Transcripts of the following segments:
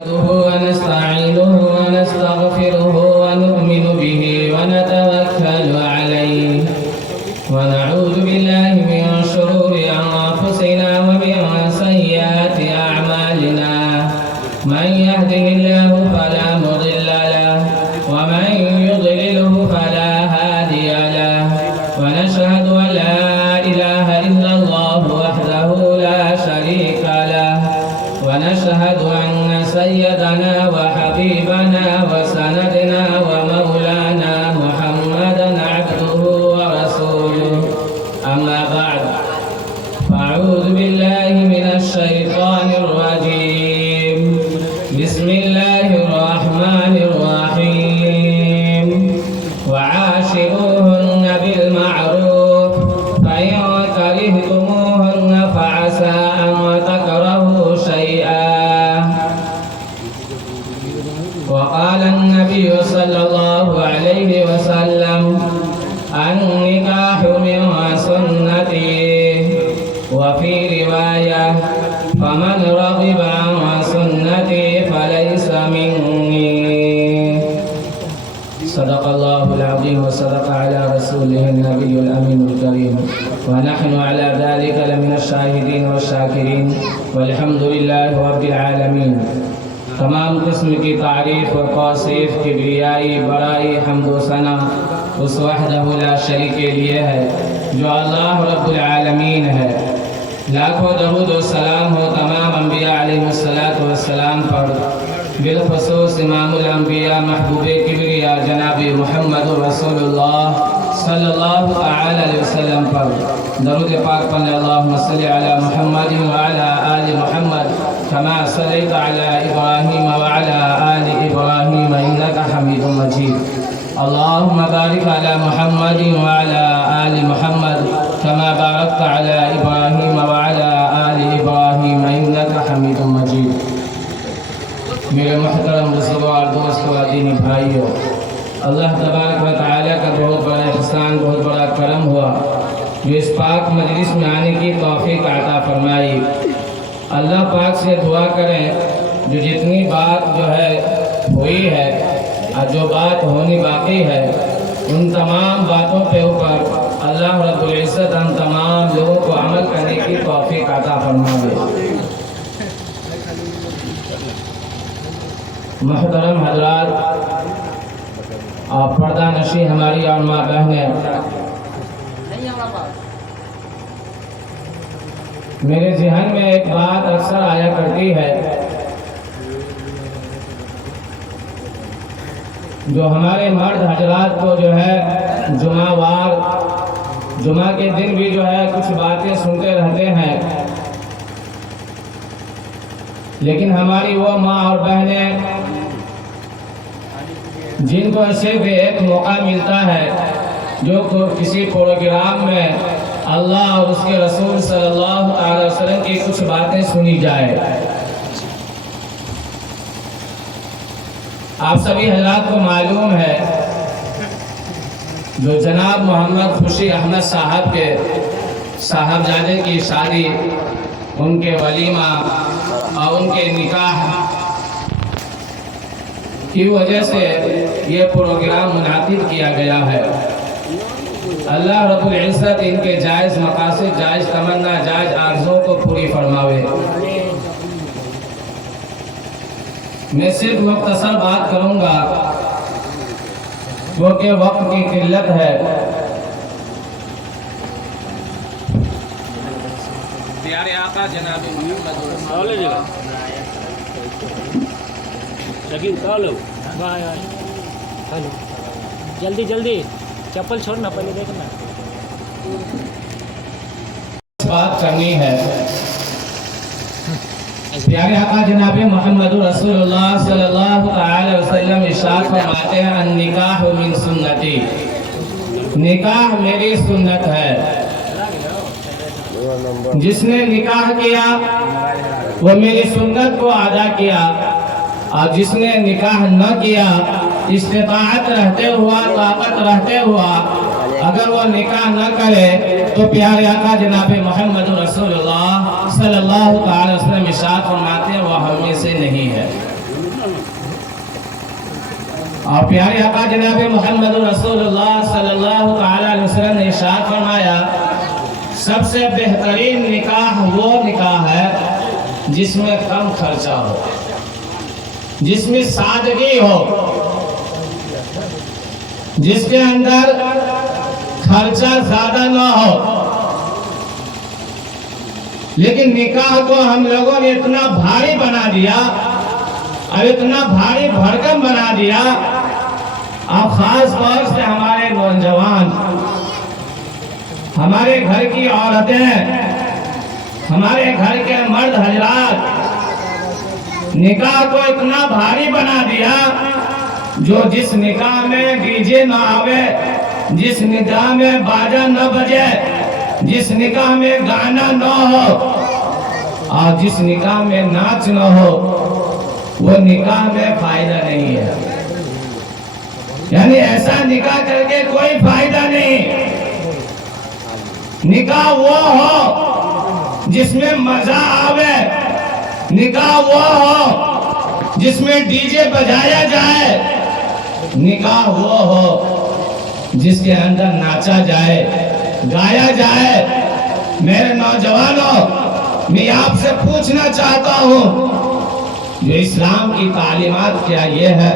ونستعينه ونستغفره ونؤمن به ونتوكل عليه ونعوذ بالله من شرور أنفسنا ومن سيئات أعمالنا من يهده الله فلا مضل له ومن يضلله فلا هادي له ونشهد أن لا إله إلا الله وحده لا شريك له ونشهد أن سيدنا وحبيبنا وسندنا ومولانا محمدا عبده ورسوله أما بعد فأعوذ بالله من الشيطان الرجيم بسم الله الرحمن الرحيم وعاشروهن بالمعروف فإن كرهتموهن فعسى أن تكرهوا شيئا وقال النبي صلى الله عليه وسلم النكاح من سنتي وفي رواية فمن رغب عن سنتي فليس مني صدق الله العظيم وصدق على رسوله النبي الأمين الكريم ونحن على ذلك لمن الشاهدين والشاكرين والحمد لله رب العالمين تمام قسم کی تعریف و توصیف کبریائی بڑائی حمد و ثنا اس وحدہ لا شریک کے لیے ہے جو اللہ رب العالمین ہے. لاکھوں درود و سلام ہو تمام انبیاء علیہ السلام پر، بالخصوص امام الانبیاء محبوب کبریا جناب محمد رسول اللہ صلی اللہ علیہ وسلم پر. درود پاک پڑھیں اللہم صلی علی محمد وعلی آل محمد كما صليت على إبراهيم وعلى آل إبراهيم إنك حميد مجيد. اللهم بارك على محمد وعلى آل محمد كما باركت على إبراهيم وعلى آل إبراهيم إنك حميد مجيد. میرے محترم بزرگوار دوستو و دینی بھائیو، اللہ تبارک و تعالیٰ کا بہت بڑا احسان، بہت بڑا کرم ہوا جو اس پاک مجلس میں آنے کی توفیق عطا فرمائی. اللہ پاک سے دعا کریں جو جتنی بات جو ہے ہوئی ہے اور جو بات ہونی باقی ہے ان تمام باتوں پہ اوپر اللہ رب العزت ہم تمام لوگوں کو عمل کرنے کی توفیق عطا فرمائے. محترم حضرات اور پردہ نشی ہماری اور ماں بہنیں، میرے ذہن میں ایک بات اکثر آیا کرتی ہے جو ہمارے مرد حضرات کو جو ہے جمعہ کے دن بھی جو ہے کچھ باتیں سنتے رہتے ہیں، لیکن ہماری وہ ماں اور بہنیں جن کو صرف ایک موقع ملتا ہے جو کسی پروگرام میں اللہ اور اس کے رسول صلی اللہ علیہ وسلم کی کچھ باتیں سنی جائے. آپ سبھی حضرات کو معلوم ہے جو جناب محمد خوشی احمد صاحب کے صاحبزادے کی شادی، ان کے ولیمہ اور ان کے نکاح کی وجہ سے یہ پروگرام منعقد کیا گیا ہے. اللہ رب العزت ان کے جائز مقاصد، جائز تمنا، جائز آرزوں کو پوری فرماوے. میں صرف مختصر بات کروں گا کیونکہ وقت کی قلت ہے. پیارے آقا جناب محمد جلدی جلدی چپل چھوڑنا، پہلے دیکھنا. بات کرنی ہے. پیارے آقا جناب محمد رسول اللہ صلی اللہ علیہ وسلم ارشاد فرماتے ہیں النکاح من سنتی، نکاح میری سنت ہے. جس نے نکاح کیا وہ میری سنت کو ادا کیا، اور جس نے نکاح نہ کیا استطاعت رہتے ہوا، طاقت رہتے ہوا اگر وہ نکاح نہ کرے تو پیارے آقا جناب محمد رسول اللہ صلی اللہ علیہ وسلم ارشاد فرماتے ہیں وہ ہم میں سے نہیں ہے. اور پیارے آقا جناب محمد رسول اللہ صلی اللہ تعالی علیہ وسلم نے ارشاد فرمایا سب سے بہترین نکاح وہ نکاح ہے جس میں کم خرچہ ہو، جس میں سادگی ہو، جس کے اندر خرچہ زیادہ نہ ہو۔ لیکن نکاح کو ہم لوگوں نے اتنا بھاری بنا دیا اور اتنا بھاری بھرکم بنا دیا، اب خاص طور سے ہمارے نوجوان، ہمارے گھر کی عورتیں، ہمارے گھر کے مرد حضرات نکاح کو اتنا بھاری بنا دیا، جو جس نکاح میں ڈی جے نہ آوے، جس نکاح میں باجا نہ بجے، جس نکاح میں گانا نہ ہو اور جس نکاح میں ناچ نہ ہو، وہ نکاح میں فائدہ نہیں ہے۔ یعنی ایسا نکاح کر کے کوئی فائدہ نہیں۔ نکاح وہ ہو جس میں مزہ آوے، نکاح وہ ہو جس میں ڈی جے بجایا جائے، نکاح وہ ہو جس کے اندر ناچا جائے، گایا جائے۔ میرے نوجوانوں، میں آپ سے پوچھنا چاہتا ہوں، جو اسلام کی تعلیمات کیا یہ ہے؟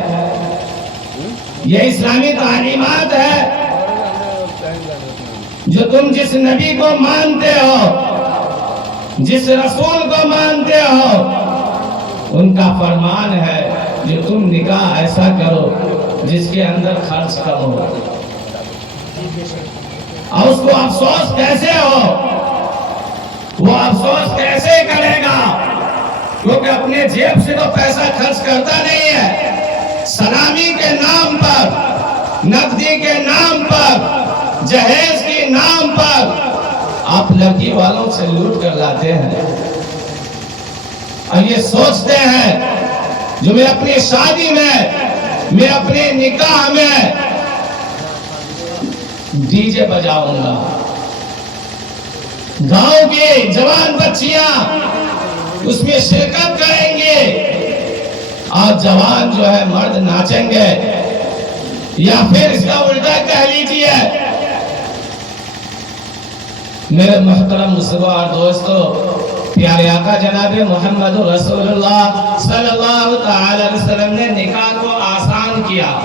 یہ اسلامی تعلیمات ہے جو تم جس نبی کو مانتے ہو، جس رسول کو مانتے ہو، ان کا فرمان ہے جو تم نکاح ایسا کرو جس کے اندر خرچ کم ہو۔ اور اس کو افسوس کیسے ہو؟ وہ افسوس کیسے کرے گا؟ کیونکہ اپنے جیب سے تو پیسہ خرچ کرتا نہیں ہے، سلامی کے نام پر، نقدی کے نام پر، جہیز کے نام پر آپ لڑکی والوں سے لوٹ کر لاتے ہیں اور یہ سوچتے ہیں جو میں اپنی شادی میں اپنے نکاح میں ڈی جے بجاؤں گا، گاؤں کی جوان بچیاں اس میں شرکت کریں گے اور جوان جو ہے مرد ناچیں گے، یا پھر اس کا الٹا کہہ لیجئے۔ میرے محترم بزرگوں دوستو، پیارے آقا جناب محمد رسول اللہ صلی اللہ تعالی علیہ وسلم نے نکاح کو آسان کیا۔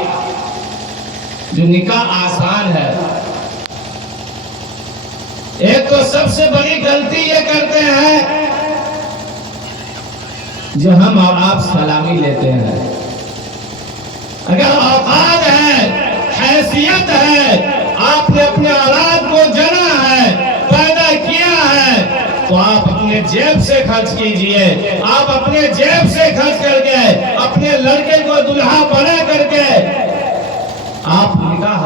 جو نکاح آسان ہے، ایک تو سب سے بڑی غلطی یہ کرتے ہیں جو ہم اور آپ سلامی لیتے ہیں۔ اگر اوقات ہے، حیثیت ہے، آپ نے اپنے اولاد کو جنا ہے، پیدا کیا ہے، تو آپ اپنے جیب سے خرچ کیجئے، آپ اپنے جیب سے خرچ کر کے اپنے لڑکے کو دلہا بنا کر کے آپ نکاح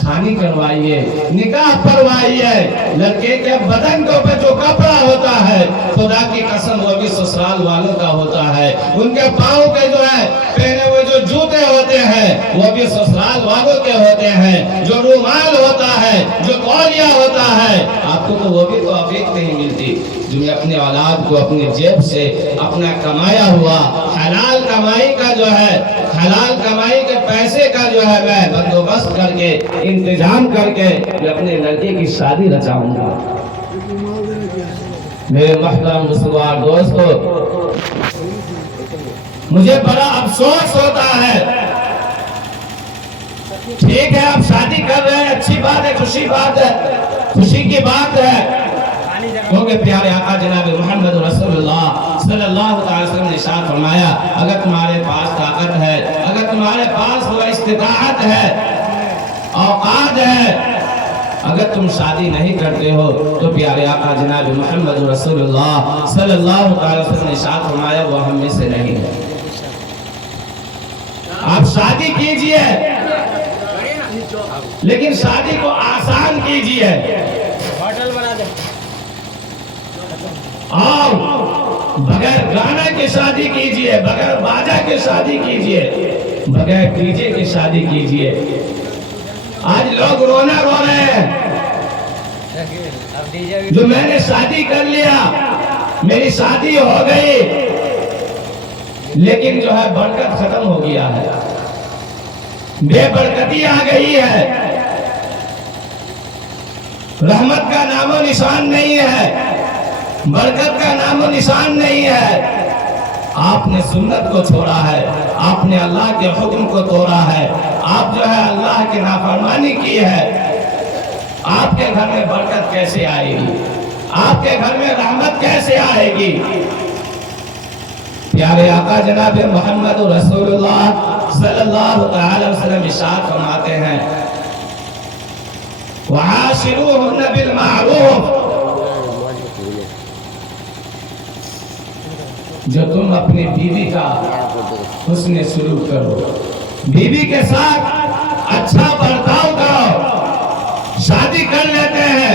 خانی کروائیے، نکاح پڑھوائیے۔ لڑکے کے بدن کے اوپر جو کپڑا ہوتا ہے، خدا کی قسم وہ بھی سسرال والوں کا ہوتا ہے۔ ان کے پاؤں کے جو ہے پہنے ہوئے جو جوتے ہوتے ہیں وہ بھی سسرال والوں کے ہوتے ہیں۔ جو رومال ہوتا ہے، جو تولیہ ہوتا ہے، آپ کو تو وہ بھی توفیق نہیں ملتی جو میں اپنے اولاد کو اپنی جیب سے اپنا کمایا ہوا حلال کمائی کا جو ہے، حلال کمائی کے پیسے کا جو ہے میں بندوبست کر کے، انتظام کر کے میں اپنے لڑکے کی شادی رچاؤں گا۔ میرے محترم بزرگوار دوستو، مجھے بڑا افسوس ہوتا ہے۔ ٹھیک ہے، آپ شادی کر رہے ہیں، اچھی بات ہے، خوشی بات ہے، خوشی کی بات ہے، کیونکہ پیارے آقا جناب محمد رسول اللہ صلی اللہ علیہ وسلم نے ارشاد فرمایا، اگر تمہارے پاس طاقت ہے، اگر تمہارے پاس وہ استطاعت ہے، اوقات ہے، اگر تم شادی نہیں کرتے ہو تو پیارے آقا جناب محمد رسول اللہ صلی اللہ علیہ وسلم نے ارشاد فرمایا وہ ہم میں سے نہیں ہے۔ آپ شادی کیجئے، لیکن شادی کو آسان کیجئے، اور بغیر گانا کی شادی کیجئے، بغیر باجا کی شادی کیجئے، بغیر ڈی جے کی شادی کیجئے۔ آج لوگ رونا رو رہے ہیں، جو میں نے شادی کر لیا، میری شادی ہو گئی، لیکن جو ہے برکت ختم ہو گیا ہے، بے برکتی آ گئی ہے، رحمت کا نام و نشان نہیں ہے، برکت کا نام و نشان نہیں ہے۔ آپ نے سنت کو چھوڑا ہے، آپ نے اللہ کے حکم کو توڑا ہے، آپ جو ہے اللہ کی نافرمانی کی ہے۔ آپ کے گھر میں برکت کیسے آئے گی؟ آپ کے گھر میں رحمت کیسے آئے گی؟ پیارے آقا جناب محمد رسول اللہ صلی اللہ تعالی وسلم ارشاد فرماتے ہیں وَعَاشِرُوهُنَّ بِالْمَعْرُوفِ، جو تم اپنی بیوی کا حسن سلوک کرو، بیوی کے ساتھ اچھا برتاؤ کرو۔ شادی کر لیتے ہیں،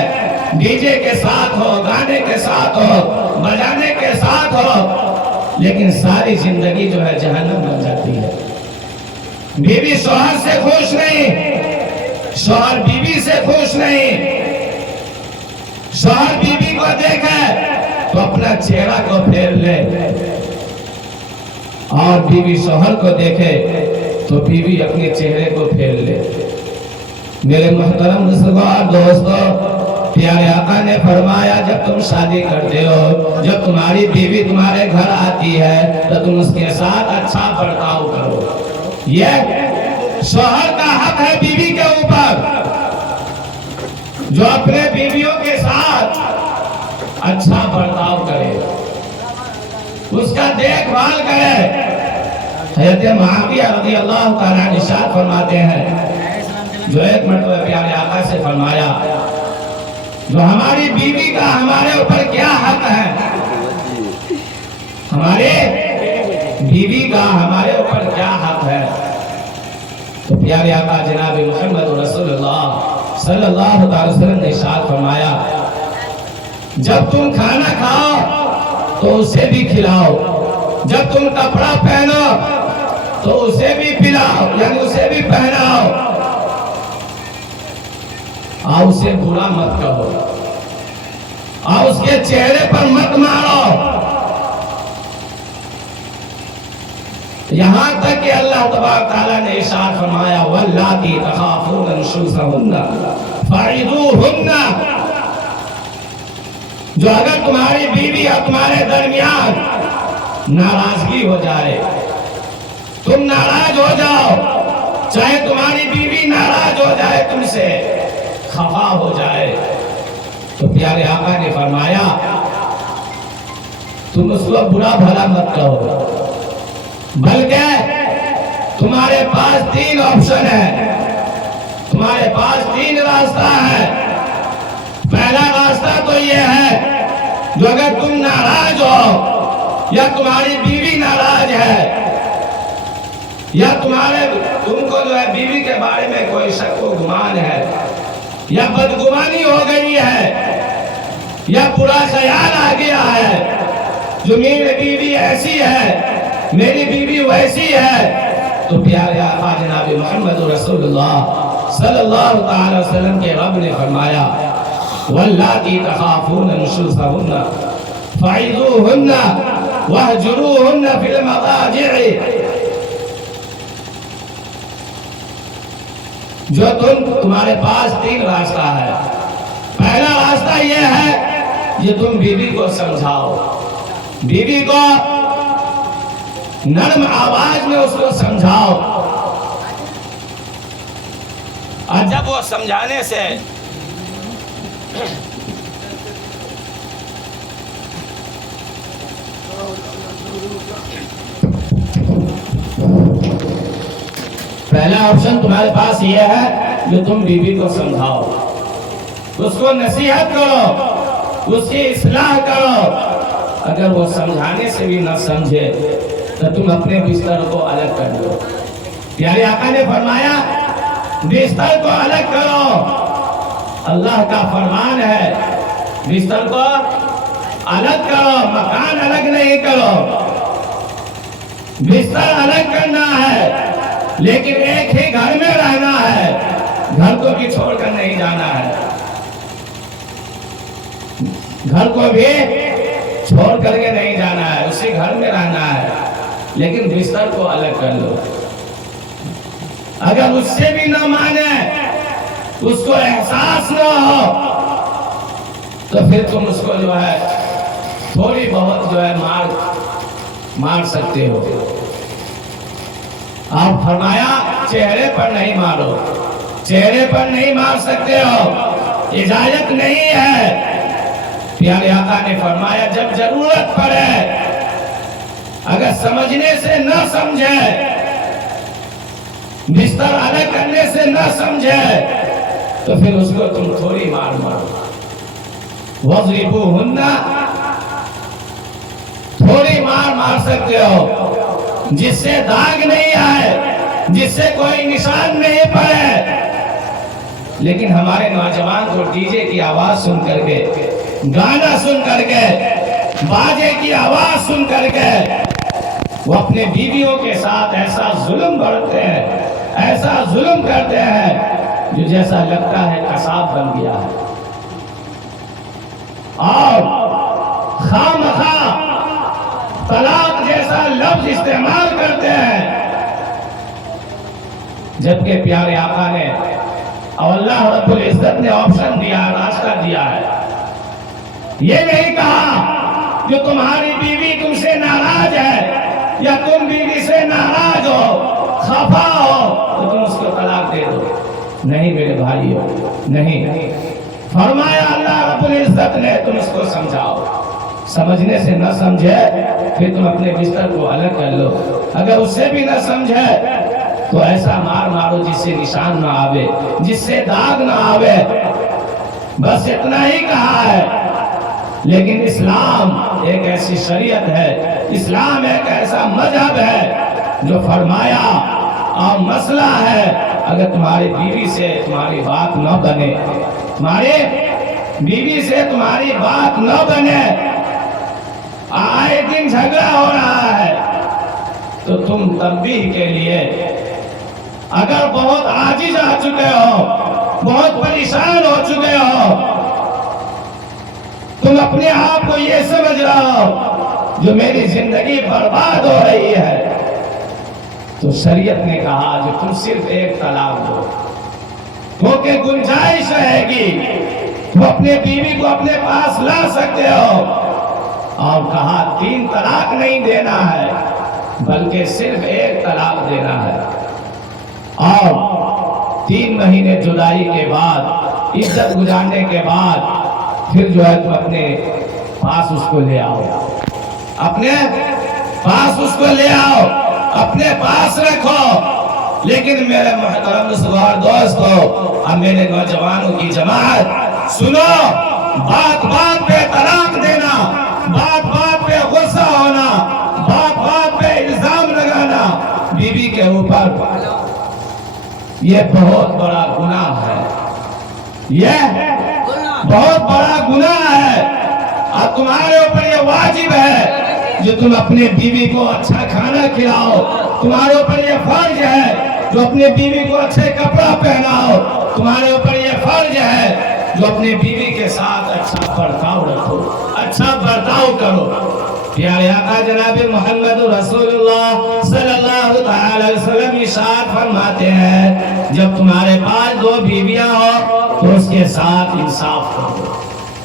ڈی جے کے ساتھ ہو، گانے کے ساتھ ہو، بجانے کے ساتھ ہو، لیکن ساری زندگی جو ہے جہنم بن جاتی ہے۔ بیوی شوہر سے خوش نہیں، شوہر بیوی سے خوش نہیں۔ شوہر بیوی کو دیکھے تو اپنا چہرہ کو پھیر لے، اور بیوی شوہر کو دیکھے تو بیوی اپنے چہرے کو پھیر لے۔ میرے محترم بزرگوں دوستو، پیارے آقا نے فرمایا جب تم شادی کرتے ہو، جب تمہاری بیوی تمہارے گھر آتی ہے تو تم اس کے ساتھ اچھا برتاؤ کرو۔ یہ شوہر کا حق ہے بیوی کے اوپر، جو اپنے بیویوں کے ساتھ اچھا برتاؤ کرے، اس کا دیکھ بھال کرے۔ حضرت معاویہ رضی اللہ تعالیٰ عنہ ارشاد فرماتے ہیں، جو ایک مرتبہ پیارے آقا سے فرمایا جو ہماری بیوی کا ہمارے اوپر کیا حق ہے، ہمارے بیوی کا ہمارے اوپر کیا حق ہے، تو پیارے آقا جناب محمد رسول اللہ صلی اللہ علیہ وسلم نے ارشاد فرمایا جب تم کھانا کھاؤ تو اسے بھی کھلاؤ، جب تم کپڑا پہنو تو اسے بھی پلاؤ، یعنی اسے بھی پہناؤ، اور اسے برا مت کہو، اور اس کے چہرے پر مت مارو۔ یہاں تک کہ اللہ تبارک تعالیٰ نے ارشاد فرمایا وَاللَّاتِي تَخَافُونَ نُشُوزَهُنَّ فَعِظُوهُنَّ، جو اگر تمہاری بیوی اور تمہارے درمیان ناراضگی ہو جائے، تم ناراض ہو جاؤ، چاہے تمہاری بیوی ناراض ہو جائے، تم سے خفا ہو جائے، تو پیارے آقا نے فرمایا تم اس کو برا بھلا مت کہو، بلکہ تمہارے پاس تین آپشن ہے، تمہارے پاس تین راستہ ہے۔ پہلا راستہ تو یہ ہے جو اگر تم ناراض ہو یا تمہاری بیوی ناراض ہے یا تم کو جو ہے بیوی کے بارے میں کوئی شک و گمان ہے یا بدگمانی ہو گئی ہے یا برا خیال آ گیا ہے جو میری بیوی ایسی ہے میری بیوی ویسی ہے، تو پیارے آقا جناب محمد رسول اللہ صلی اللہ تعالی وسلم کے رب نے فرمایا وَاللَّاتِي تَخَافُونَ نُشُوزَهُنَّ فَعِظُوهُنَّ وَاهْجُرُوهُنَّ فِي الْمَضَاجِعِ، جو تمہارے پاس تین راستہ ہے۔ پہلا راستہ یہ ہے کہ تم بیوی کو سمجھاؤ، بیوی کو نرم آواز میں اس کو سمجھاؤ، اور جب وہ سمجھانے سے پہلا آپشن تمہارے پاس یہ ہے جو تم بیوی کو سمجھاؤ، اس کو نصیحت کرو، اس کی اصلاح کرو، اگر وہ سمجھانے سے بھی نہ سمجھے تو تم اپنے بستر کو الگ کر دو۔ پیارے آقا نے فرمایا بستر کو الگ کرو، اللہ کا فرمان ہے بستر کو الگ کرو، مکان الگ نہیں کرو، بستر الگ کرنا ہے، لیکن ایک ہی گھر میں رہنا ہے، گھر کو بھی چھوڑ کر نہیں جانا ہے، گھر کو بھی چھوڑ کر کے نہیں جانا ہے، اسی گھر میں رہنا ہے۔ لیکن بستر کو الگ کر لو. اگر اس سے بھی نہ مانے، اس کو احساس نہ ہو، تو پھر تم اس کو جو ہے تھوڑی بہت جو ہے مار سکتے ہو. آپ فرمایا چہرے پر نہیں مارو، چہرے پر نہیں مار سکتے ہو، اجازت نہیں ہے. پیارے آقا نے فرمایا جب ضرورت پڑے، اگر سمجھنے سے نہ سمجھے، بستر الگ کرنے سے نہ سمجھے، تو پھر اس کو تم تھوڑی مارو. وَضْرِبُوهُنَّ، تھوڑی مار سکتے ہو، جس سے داغ نہیں آئے، جس سے کوئی نشان نہیں پڑے. لیکن ہمارے نوجوان کو ڈی جے کی آواز سن کر کے، گانا سن کر کے، باجے کی آواز سن کر کے وہ اپنے بیویوں کے ساتھ ایسا ظلم کرتے ہیں، ایسا ظلم کرتے ہیں جو جیسا لگتا ہے قصاب بن گیا ہے. اور خواہ طلاق جیسا لفظ استعمال کرتے ہیں، جبکہ پیارے آقا نے اور اللہ رب العزت نے آپشن دیا، راستہ دیا ہے. یہ نہیں کہا جو تمہاری بیوی تم سے ناراض ہے یا تم بیوی سے ناراض ہو، خفا ہو، تو تم اس کو طلاق دے دو. نہیں میرے بھائیو، نہیں. فرمایا اللہ رب العزت نے تم اس کو سمجھاؤ. سمجھنے سے نہ سمجھے پھر تم اپنے بستر کو الگ کر لو. اگر اس سے بھی نہ سمجھے تو ایسا مارو جس سے نشان نہ آوے، جس سے داغ نہ آوے. بس اتنا ہی کہا ہے. لیکن اسلام ایک ایسی شریعت ہے، اسلام ایک ایسا مذہب ہے جو فرمایا اور مسئلہ ہے اگر تمہاری بیوی سے تمہاری بات نہ بنے، تمہاری بیوی سے تمہاری بات نہ بنے، آئے دن جھگڑا ہو رہا ہے، تو تم تنبیہ کے لیے اگر بہت عاجز آ چکے ہو، بہت پریشان ہو چکے ہو، تم اپنے آپ کو یہ سمجھ رہا ہو جو میری زندگی برباد ہو رہی ہے، تو شریعت نے کہا جو تم صرف ایک طلاق دو، کیونکہ گنجائش رہے گی، تم اپنے بیوی کو اپنے پاس لا سکتے ہو. اور کہا 3 طلاق نہیں دینا ہے بلکہ صرف ایک طلاق دینا ہے. اور 3 مہینے جدائی کے بعد، عزت گزارنے کے بعد پھر جو ہے تم اپنے پاس اس کو لے آؤ، اپنے پاس اس کو لے آؤ، اپنے پاس رکھو. لیکن میرے محترم صغار دوستو، اب میرے نوجوانوں کی جماعت سنو، بات بات پہ طلاق دینا، بات بات پہ غصہ ہونا، بات بات پہ الزام لگانا بیوی کے اوپر، یہ بہت بڑا گناہ ہے. یہ بہت بڑا گناہ ہے. اور تمہارے اوپر یہ واجب ہے جو تم اپنے بیوی کو اچھا کھانا کھلاؤ. تمہارے اوپر یہ فرض ہے جو اپنے بیوی کو اچھے کپڑا پہناؤ. تمہارے اوپر یہ فرض ہے جو اپنے بیوی کے ساتھ اچھا برتاؤ رکھو، اچھا برتاؤ کرو. پیارے آقا جناب محمد رسول اللہ صلی اللہ تعالی وسلم ارشاد فرماتے ہیں جب تمہارے پاس 2 بیویاں ہو تو اس کے ساتھ انصاف کرو،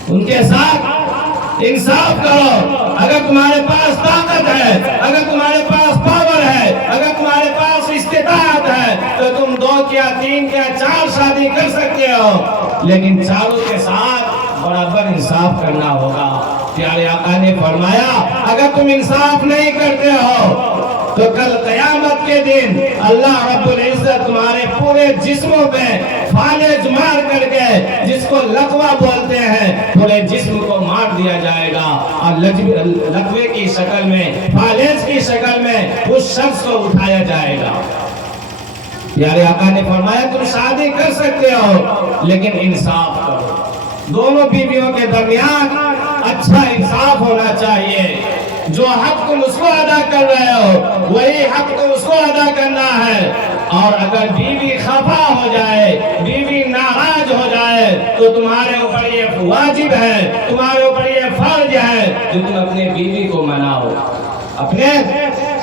ان کے ساتھ انصاف کرو. اگر تمہارے پاس طاقت ہے، اگر تمہارے پاس پاور ہے، اگر تمہارے پاس استطاعت ہے تو تم 2 کیا 3 کیا 4 شادی کر سکتے ہو، لیکن چاروں کے ساتھ برابر انصاف کرنا ہوگا. پیارے آقا نے فرمایا اگر تم انصاف نہیں کرتے ہو تو کل قیامت کے دن اللہ رب العزت تمہارے پورے جسموں پہ فالج مار کر کے، جس کو لقوہ بولتے ہیں، پورے جسم کو مار دیا جائے گا اور لقوے کی شکل میں، فالج کی شکل میں اس شخص کو اٹھایا جائے گا. پیارے آقا نے فرمایا تم شادی کر سکتے ہو لیکن انصاف کرو. دونوں بیویوں کے درمیان اچھا انصاف ہونا چاہیے. جو حق تم اس کو ادا کر رہے ہو وہی حق تم اس کو ادا کرنا ہے. اور اگر بیوی خفا ہو جائے، بیوی ناراض ہو جائے تو تمہارے اوپر یہ واجب ہے، تمہارے اوپر یہ فرض ہے کہ تم اپنے بیوی کو مناؤ، اپنے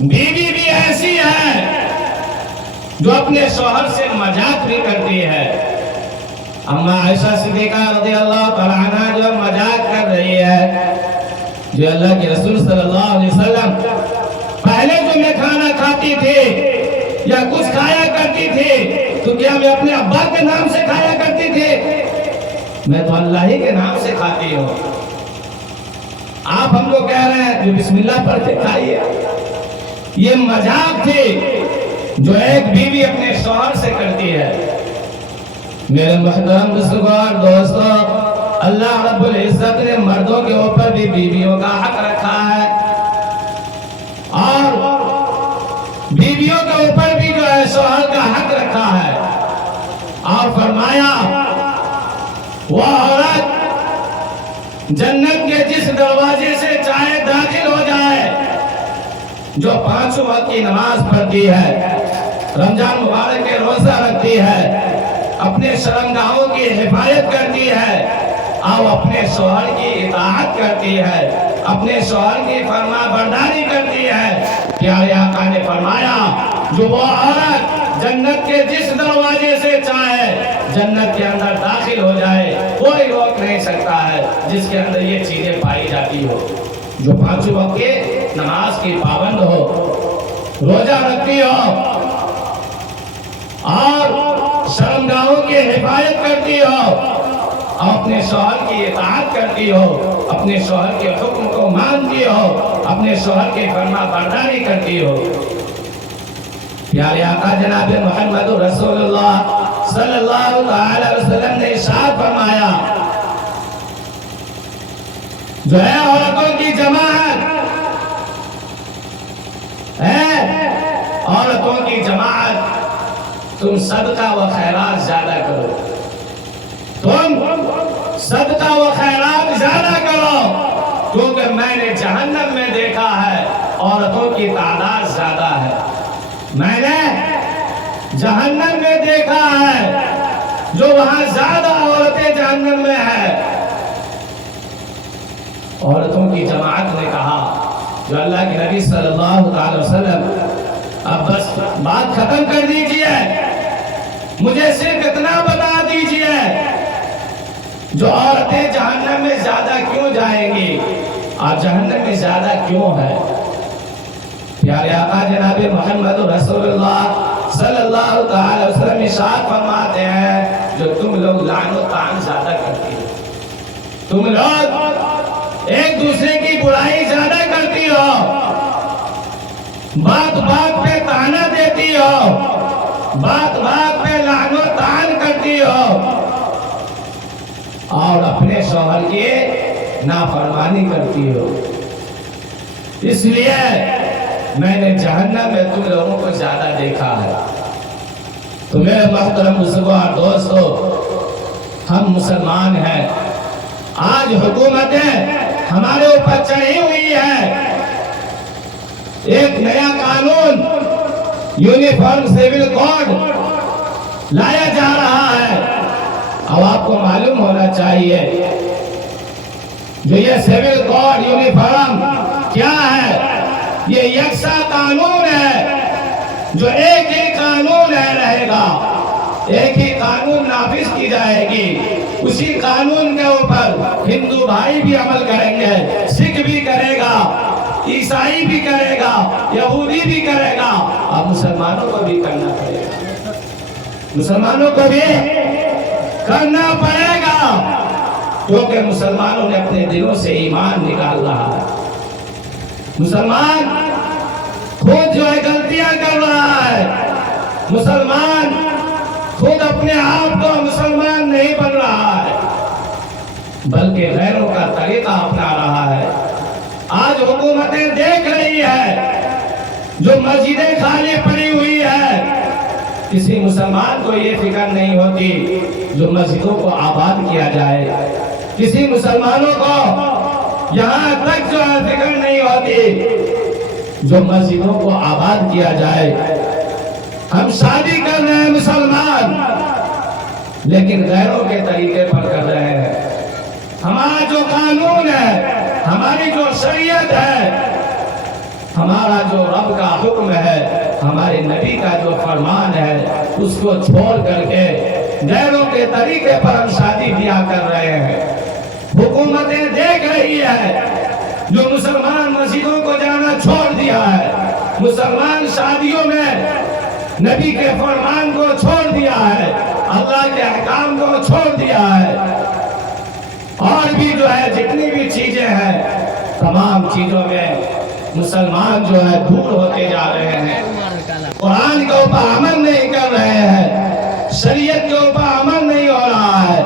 بیوی بھی ایسی ہے جو اپنے شوہر سے مذاق بھی کرتی ہے. اما عائشہ صدیقہ رضی اللہ تعالیٰ عنہ جو مذاق کر رہی ہے، جو اللہ کے رسول صلی اللہ علیہ وسلم پہلے جو میں کھانا کھاتی تھی یا کچھ کھایا کرتی تھی تو کیا میں اپنے ابا کے نام سے کھایا کرتی تھی؟ میں تو اللہ ہی کے نام سے کھاتی ہوں. آپ ہم کو کہہ رہے ہیں جو بسم اللہ پڑھ کے کھائیے. یہ مذاق تھی جو ایک بیوی اپنے شوہر سے کرتی ہے. میرے محترم بزرگوار دوستو، اللہ رب العزت نے مردوں کے اوپر بھی بیویوں کا حق رکھا ہے اور بیویوں کے اوپر بھی جو ہے شوہر کا حق رکھا ہے. اور فرمایا وہ عورت جنت کے جس دروازے سے چاہے داخل ہو جائے، جو 5 وقت کی نماز پڑھتی ہے، رمضان مبارک کے روزہ رکھتی ہے، اپنے شرمگاہوں کی حفاظت کرتی ہے اور اپنے شوہر کی اطاعت کرتی ہے، اپنے شوہر کی فرما برداری کرتی ہے. پیارے آقا نے فرمایا جو وہ عورت جنت کے جس دروازے سے چاہے جنت کے اندر داخل ہو جائے، کوئی روک نہیں سکتا ہے جس کے اندر یہ چیزیں پائی جاتی ہو، جو 5 وقت کے نماز کی پابند ہو، روزہ رکھتی ہو اور شرمگاہوں کی حفاظت کرتی ہو، اپنے شوہر کی اطاعت کرتی ہو، اپنے شوہر کے حکم کو مانتی ہو، اپنے شوہر کی فرما برداری کرتی ہو. پیارے آقا جناب محمد رسول اللہ صلی اللہ علیہ وسلم نے ارشاد فرمایا جو ہے عورتوں کی جماعت ہے، عورتوں کی جماعت، تم صدقہ و خیرات زیادہ کرو، تم صدقہ و خیرات زیادہ کرو، کیونکہ میں نے جہنم میں دیکھا ہے عورتوں کی تعداد زیادہ ہے. میں نے جہنم میں دیکھا ہے جو وہاں زیادہ عورتیں جہنم میں ہیں. عورتوں کی جماعت نے کہا جو اللہ کے نبی صلی اللہ علیہ وسلم اب بس بات ختم کر دیجئے، مجھے صرف اتنا بتا دیجئے جو عورتیں جہنم میں زیادہ کیوں جائیں گی اور جہنم میں زیادہ کیوں ہے. پیارے آقا جناب محمد رسول اللہ صلی اللہ علیہ وسلم ارشاد فرماتے ہیں جو تم لوگ لعن و طعن زیادہ کرتی ہو، تم لوگ ایک دوسرے کی برائی زیادہ کرتی ہو، بات بات پہ طعنہ دیتی ہو، بات بات پہ لعن و طعن کرتی ہو اور اپنے شوہر کی نافرمانی کرتی ہو. اس لیے میں نے جہنم میں تم لوگوں کو زیادہ دیکھا ہے. تو میرے محترم بزرگوار دوستو، ہم مسلمان ہیں، آج حکومتیں ہمارے اوپر چڑھی ہوئی ہے، ایک نیا قانون یونیفارم سیول کوڈ لایا جا رہا ہے. اب آپ کو معلوم ہونا چاہیے جو یہ سیول کوڈ یونیفارم کیا ہے، یہ یکساں قانون ہے جو ایک ہی قانون رہے گا، ایک ہی قانون نافذ کی جائے گی. اسی قانون کے اوپر ہندو بھائی بھی عمل کریں گے، سکھ بھی کرے گا، عیسائی بھی کرے گا، یہودی بھی کرے گا اور مسلمانوں کو بھی کرنا پڑے گا، مسلمانوں کو بھی کرنا پڑے گا، کیونکہ مسلمانوں نے اپنے دلوں سے ایمان نکال رہا ہے. مسلمان خود جو ہے غلطیاں کر رہا ہے، مسلمان خود اپنے آپ کو مسلمان نہیں بن رہا ہے بلکہ غیروں کا طریقہ اپنا رہا ہے. آج حکومتیں دیکھ رہی ہے جو مسجدیں خالی پڑی ہوئی ہے، کسی مسلمان کو یہ فکر نہیں ہوتی جو مسجدوں کو آباد کیا جائے، کسی مسلمانوں کو یہاں تک جو ہے فکر نہیں ہوتی جو مسجدوں کو آباد کیا جائے. ہم شادی کر رہے ہیں مسلمان لیکن غیروں کے طریقے پر کر رہے ہیں. ہمارا جو قانون ہے، ہماری جو شریعت ہے، ہمارا جو رب کا حکم ہے، ہمارے نبی کا جو فرمان ہے، اس کو چھوڑ کر کے غیروں کے طریقے پر ہم شادی بیاہ کر رہے ہیں۔ حکومتیں دیکھ رہی ہے، جو مسلمان مسجدوں کو جانا چھوڑ دیا ہے، مسلمان شادیوں میں نبی کے فرمان کو چھوڑ دیا ہے، اللہ کے احکام کو چھوڑ دیا ہے، اور بھی جو ہے جتنی بھی چیزیں ہیں، تمام چیزوں میں مسلمان جو ہے دور ہوتے جا رہے ہیں، قرآن کے اوپر عمل نہیں کر رہے ہیں، شریعت کے اوپر عمل نہیں ہو رہا ہے۔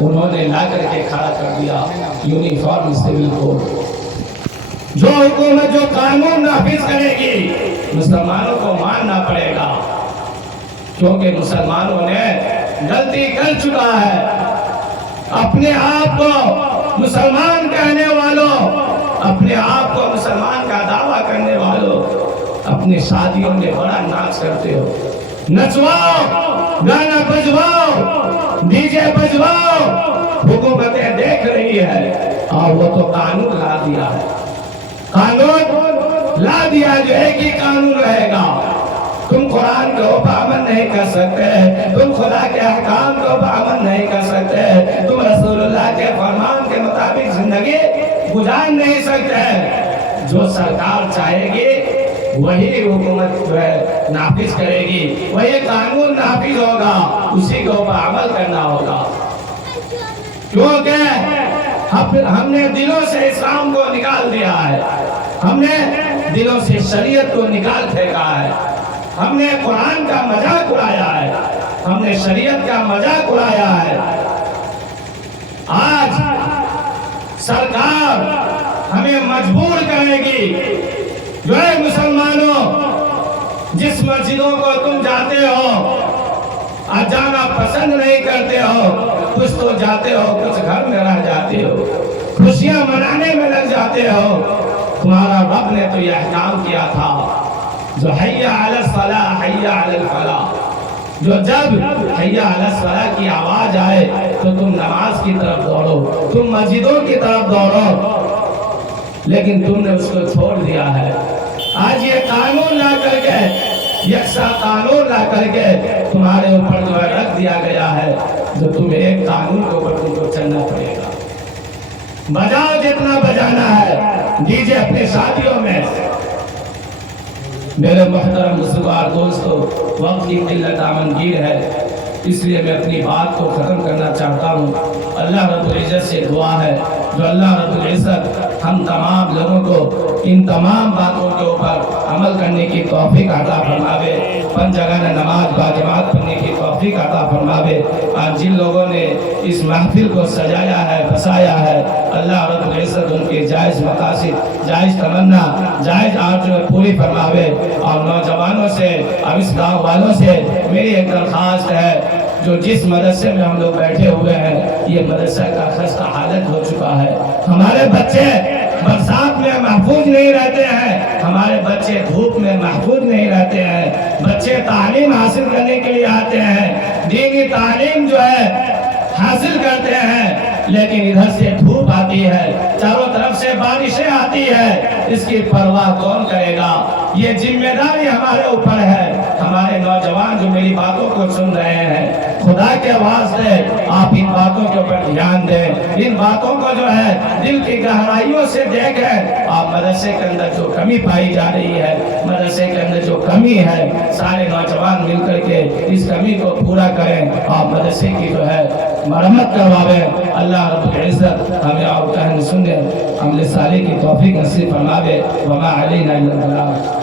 انہوں نے لا کر کے کھڑا کر دیا یونیفارم سول کوڈ۔ جو حکومت جو قانون نافذ کرے گی مسلمانوں کو ماننا پڑے گا، کیونکہ مسلمانوں نے غلطی کر چکا ہے۔ اپنے آپ کو مسلمان کہنے والوں، اپنے آپ کو مسلمان کا دعویٰ کرنے والوں، اپنی شادیوں میں بڑا ناچ کرتے ہو، نچواؤ، گانا بجواؤ، ڈی جے بجواؤ، حکومتیں دیکھ رہی ہے، اور وہ تو قانون لا دیا ہے، قانون لا دیا جو ایک ہی قانون رہے گا۔ تم قرآن کے اوپر عمل نہیں کر سکتے، تم خدا کے احکام کے اوپر عمل نہیں کر سکتے، تم رسول اللہ کے فرمان کے مطابق زندگی گزار نہیں سکتے۔ جو سرکار چاہے گی وہی حکومت جو ہے نافذ کرے گی، وہی قانون نافذ ہوگا، اسی کے اوپر عمل کرنا ہوگا، کیونکہ ہم نے دلوں سے اسلام کو نکال دیا ہے، ہم نے دلوں سے شریعت کو نکال پھینکا ہے، ہم نے قرآن کا مذاق اڑایا ہے، ہم نے شریعت کا مذاق اڑایا ہے۔ آج سرکار ہمیں مجبور کرے گی، جو ہے مسلمانوں، جس مسجدوں کو تم جاتے ہو، آج جانا پسند نہیں کرتے ہو، کچھ تو جاتے ہو، کچھ گھر میں رہ جاتے ہو، خوشیاں منانے میں لگ جاتے ہو، تمہارا رب نے تو یہ احکام کیا تھا، جو حی علی الصلاۃ حی علی الفلاح، جو جب حی علی الصلاۃ کی آواز آئے تو تم نماز کی طرف دوڑو، تم مسجدوں کی طرف دوڑو، لیکن تم نے اس کو چھوڑ دیا ہے۔ آج یہ قانون لا کر کے، یکساں قانون لا کر کے تمہارے اوپر جو ہے رکھ دیا گیا ہے، جو تمہیں ایک قانون کے اوپر تم کو چلنا پڑے گا۔ بجاؤ جتنا بجانا ہے، ڈیجے اپنے شادیوں میں۔ میرے محترم بزرگوار دوستو، وقت کی قلت آمنگیر ہے، اس لیے میں اپنی بات کو ختم کرنا چاہتا ہوں۔ اللہ رب العزت سے دعا ہے، جو اللہ رب العزت ہم تمام لوگوں کو ان تمام باتوں کے اوپر عمل کرنے کی توفیق عطا فرماوے، 5 جگہ نماز باجماعت پڑھنے کی توفیق عطا فرماوے۔ آج جن لوگوں نے اس محفل کو سجایا ہے، بسایا ہے، اللہ رب العزت ان کے جائز مقاصد، جائز تمنا، جائز آرزو پوری فرماوے۔ اور نوجوانوں سے اور اس گاؤں والوں سے میری ایک درخواست ہے، جو جس مدرسے میں ہم لوگ بیٹھے ہوئے ہیں، یہ مدرسہ کا خستہ حالت ہو چکا ہے۔ ہمارے بچے برسات میں محفوظ نہیں رہتے ہیں، ہمارے بچے دھوپ میں محفوظ نہیں رہتے ہیں۔ بچے تعلیم حاصل کرنے کے لیے آتے ہیں، دینی تعلیم جو ہے حاصل کرتے ہیں، لیکن ادھر سے دھوپ آتی ہے، چاروں طرف سے بارشیں آتی ہے، اس کی پرواہ کون کرے گا؟ یہ ذمہ داری ہمارے اوپر ہے۔ ہمارے نوجوان جو میری باتوں کو سن رہے ہیں، خدا کے واسطے آپ ان باتوں کے اوپر دھیان دیں، ان باتوں کو جو ہے دل کی گہرائیوں سے دیکھیں۔ آپ مدرسے کے اندر جو کمی پائی جا رہی ہے، مدرسے کے اندر جو کمی ہے، سارے نوجوان مل کر کے اس کمی کو پورا کریں، آپ مدرسے کی جو ہے مرمت کرواویں۔ اللہ رب العزت ہمیں اور کہنے سننے عمل صالح کی توفیق نصیب فرماوے۔ وما علینا الا البلاغ۔